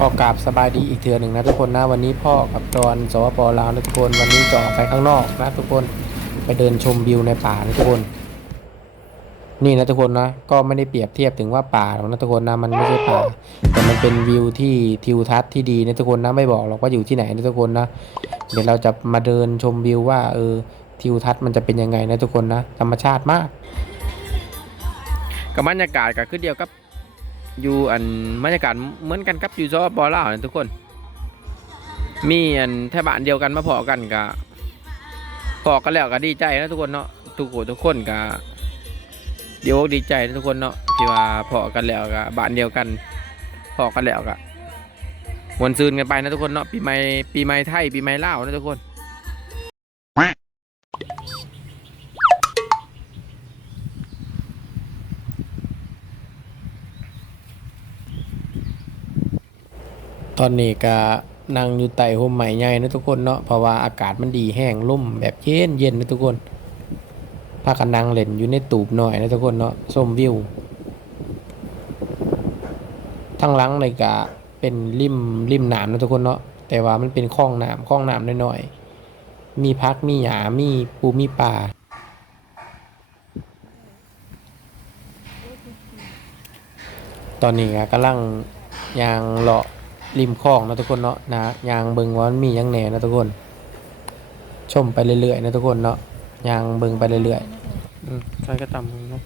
ก็กราบสบายดีอีกเทือหนึ่งนะทุกคนนะวันนี้พ่อกับจอนสวปลาวนะทุกคนวันนี้จะออกไปข้างนอกนะทุกคนไปเดินชมวิวในป่านะทุกคน นี่นะทุกคนนะก็ไม่ได้เปรียบเทียบถึงว่าป่าหรอกนะทุกคนนะมันไม่ใช่ป่า แต่มันเป็นวิวที่ทิวทัศน์ที่ดีนะทุกคนนะไม่บอกหรอกว่าอยู่ที่ไหนนะทุกคนนะเดี๋ยวเราจะมาเดินชมวิวว่าเออทิวทัศน์มันจะเป็นยังไงนะทุกคนนะธรรมชาติมากกับบรรยากาศก็คือเดียวกับ อยู่อันบรรยากาศเหมือนกันกับอยู่ซอบอล่าวนะทุกคน มีอันแทบ้านเดียวกันมาพอกันกะพอกันแล้วก็ดีใจนะทุกคนเนาะทุกคนทุกคนกะเดี๋ยวดีใจนะทุกคนเนาะที่ว่าพอกันแล้วกะบ้านเดียวกันพอกันแล้วกะวนซืนกันไปนะทุกคนเนาะปีใหม่ปีใหม่ไทยปีใหม่ลาวนะทุกคน ตอนนี้ก็นั่งอยู่ใต้ห่มไม้ใหญ่นะทุกคนเนาะเพราะว่าอากาศมันดีแห้งล่มแบบเย็นเย็นนะทุกคนพากันนั่งเล่นอยู่ในตูบหน่อยนะทุกคนเนาะชมวิวทั้งหลังเลยก็เป็นริมริมน้ำนะทุกคนเนาะแต่ว่ามันเป็นคลองน้ำคลองน้ำน้อยๆมีพักมีหญ้ามีปูมีป่าตอนนี้ก็กำลังยางเลาะ ริมคลองนะทุกคนเนาะนะยางเบิงว่ามันมีหยังแหน่นะทุกคน ชมไปเรื่อยๆนะทุกคนเนาะยางเบิงไปเรื่อยๆอืมใช่ก็ตำเนาะ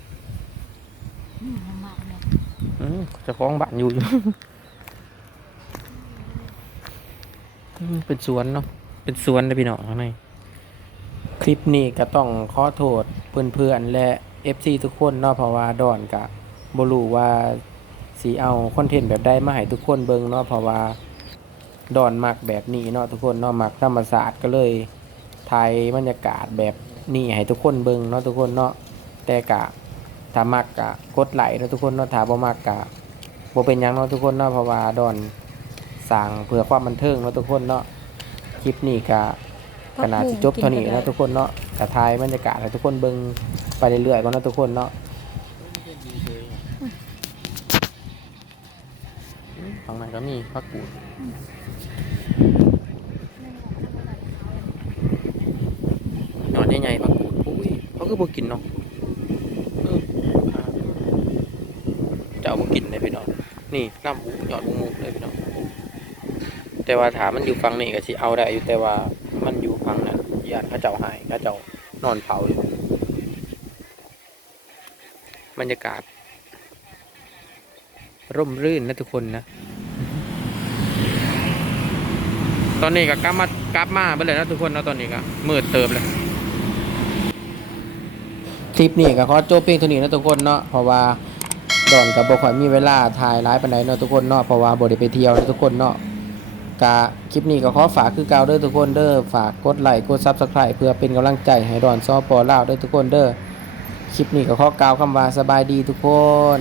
อืมเจะคล้าของบ้านอยู่อยู่ อืมเป็นสวนเนาะเป็นสวนนะพี่น้องข้างในคลิปนี้ก็ต้องขอโทษเพื่อนๆและ FC ทุกคนเนาะเพราะว่าดอนกะบ่รู้ว่า สีเอาคอนเทนต์แบบได้มาให้ทุกคนเบิ่งเนาะเพราะว่าดอนมักแบบนี้เนาะทุกคนเนาะมักธรรมศาสตร์ก็เลยถ่ายบรรยากาศแบบนี้ให้ทุกคนเบิ่งเนาะทุกคนเนาะแต่กะถ้ามักกะกดไหลเนาะทุกคนเนาะถ้าบ่มักกะบ่เป็นหยังเนาะทุกคนเนาะเพราะว่าดอนสร้างเพื่อความบันเทิงเนาะทุกคนเนาะคลิปนี้กะขนาดสิจบเท่านี้เนาะทุกคนเนาะกะถ่ายบรรยากาศให้ทุกคนเบิ่งไปเรื่อยๆก่อนเนาะทุกคนเนาะ ฝั่งไหนก็มีพักกูดหนอนใหญ่ๆพักกูดอุ้ยเขาคือบ่กินเนาะเจะเอามากินได้พี่น้องนี่น้ำอูหยอดมูมูเลยพี่น้องแต่ว่าถามมันอยู่ฝั่งนี้ก็สิเอาได้อยู่แต่ว่ามันอยู่ฝั่งนั้นญาติเขาเจ้าหายเขาเจ้านอนเผาอยู่บรรยากาศ ร่มรื่นนะทุกคนนะ ตอนนี้ก็กลับมากลับมาไปเลยนะทุกคนเนาะตอนนี้ก็มืดเติมเลยคลิปนี้ก็ขอจบเพียงเท่านี้นะทุกคนเนาะเพราะว่าดอนกับบ่ค่อยมีเวลาถ่ายไลฟ์ปานใดเนาะทุกคนเนาะเพราะว่าบ่ได้ไปเที่ยวนะทุกคนเนาะกะคลิปนี้ก็ขอฝากคือเก่าเด้อทุกคนเด้อฝากกดไลค์กด Subscribe เพื่อเป็นกำลังใจให้ดอนซอปอลาวเด้อทุกคนเด้อคลิปนี้ก็ขอกล่าวคำว่าสบายดีทุกคน